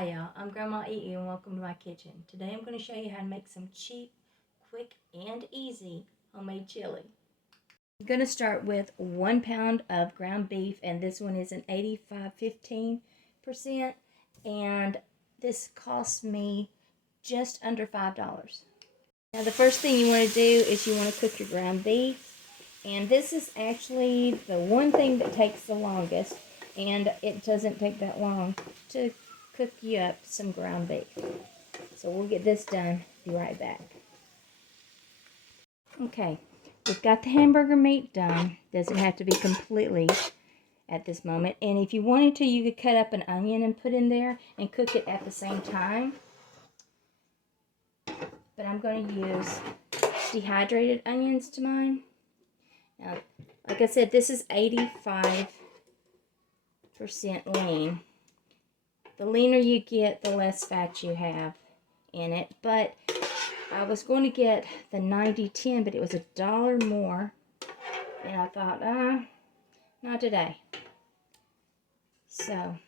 Hi y'all, I'm Grandma E.E. and welcome to my kitchen. Today I'm going to show you how to make some cheap, quick, and easy homemade chili. I'm going to start with 1 pound of ground beef, and this one is an 85-15%, and this cost me just under $5. Now the first thing you want to do is you want to cook your ground beef, and this is actually the one thing that takes the longest, and it doesn't take that long to cook you up some ground beef. So we'll get this done, be right back. Okay, we've got the hamburger meat done. Doesn't have to be completely at this moment. And if you wanted to, you could cut up an onion and put in there and cook it at the same time. But I'm going to use dehydrated onions to mine. Now, like I said, this is 85% lean. The leaner you get, the less fat you have in it. But I was going to get the 90-10, but it was $1 more. And I thought, not today. So,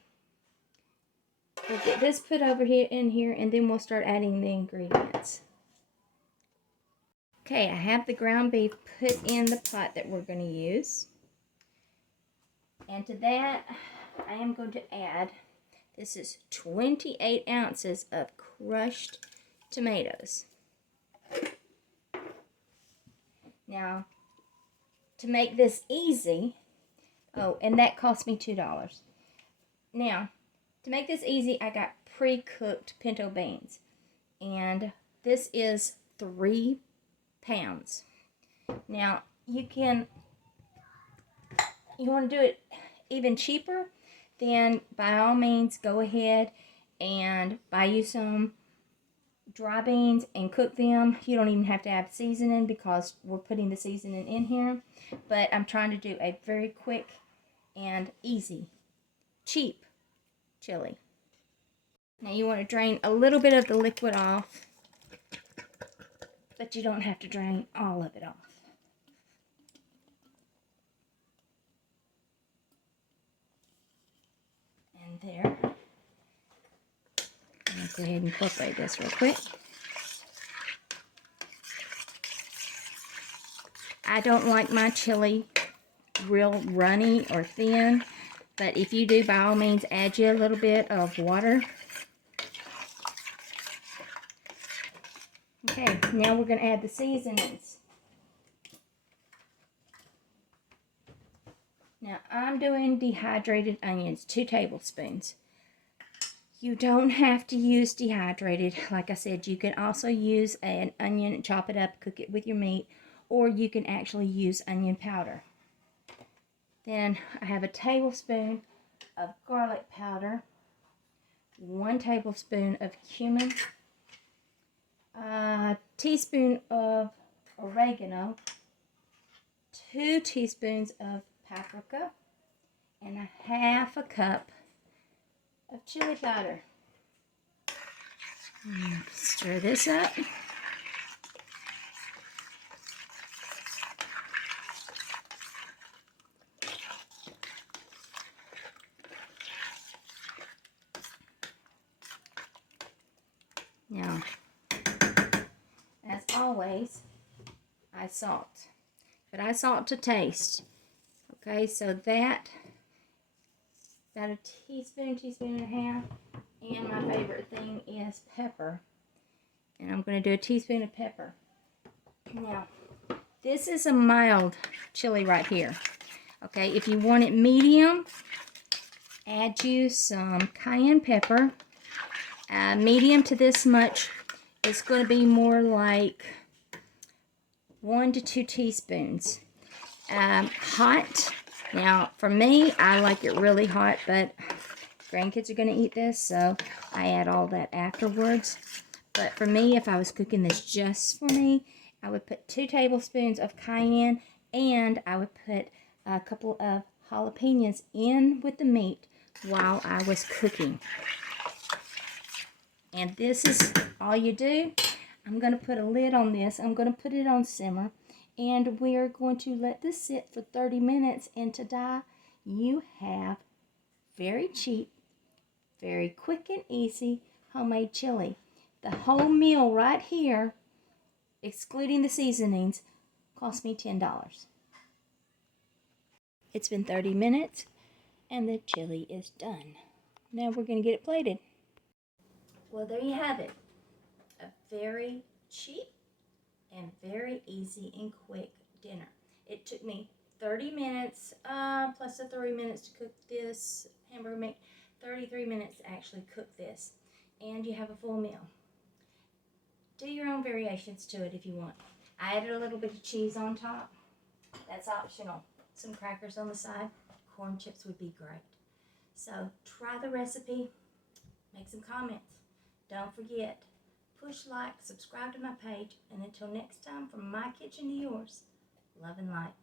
we'll get this put over here in here, and then we'll start adding the ingredients. Okay, I have the ground beef put in the pot that we're going to use. And to that, I am going to add, this is 28 ounces of crushed tomatoes. Now, to make this easy, oh, and that cost me $2. Now, to make this easy, I got pre-cooked pinto beans. And this is 3 pounds. Now, you want to do it even cheaper, then by all means go ahead and buy you some dry beans and cook them. You don't even have to have seasoning because we're putting the seasoning in here. But I'm trying to do a very quick and easy, cheap chili. Now you want to drain a little bit of the liquid off, but you don't have to drain all of it off. And there. I'm going to go ahead and incorporate this real quick. I don't like my chili real runny or thin, but if you do, by all means, add you a little bit of water. Okay, now we're going to add the seasonings. Now, I'm doing dehydrated onions, 2 tablespoons. You don't have to use dehydrated. Like I said, you can also use an onion and chop it up, cook it with your meat, or you can actually use onion powder. Then I have a tablespoon of garlic powder, 1 tablespoon of cumin, a teaspoon of oregano, 2 teaspoons of paprika, and a half a cup of chili powder. Stir this up. Now, as always, I salt. But I salt to taste. Okay, so that, about a teaspoon, teaspoon and a half. And my favorite thing is pepper. And I'm going to do a teaspoon of pepper. Now, this is a mild chili right here. Okay, if you want it medium, add you some cayenne pepper. Medium to this much is going to be more like 1 to 2 teaspoons. Hot. Now, for me, I like it really hot, but grandkids are going to eat this, so I add all that afterwards. But for me, if I was cooking this just for me, I would put 2 tablespoons of cayenne, and I would put a couple of jalapenos in with the meat while I was cooking. And this is all you do. I'm going to put a lid on this. I'm going to put it on simmer. And we are going to let this sit for 30 minutes. And to die, you have very cheap, Very quick and easy homemade chili. The whole meal right here, excluding the seasonings, cost me $10. It's been 30 minutes and the chili is done. Now we're going to get it plated. Well, there you have it. A very cheap and very easy and quick dinner. It took me 30 minutes, plus the 3 minutes to cook this hamburger meat. 33 minutes to actually cook this. And you have a full meal. Do your own variations to it if you want. I added a little bit of cheese on top. That's optional. Some crackers on the side. Corn chips would be great. So try the recipe. Make some comments. Don't forget, push like, subscribe to my page, and until next time, from my kitchen to yours, love and light.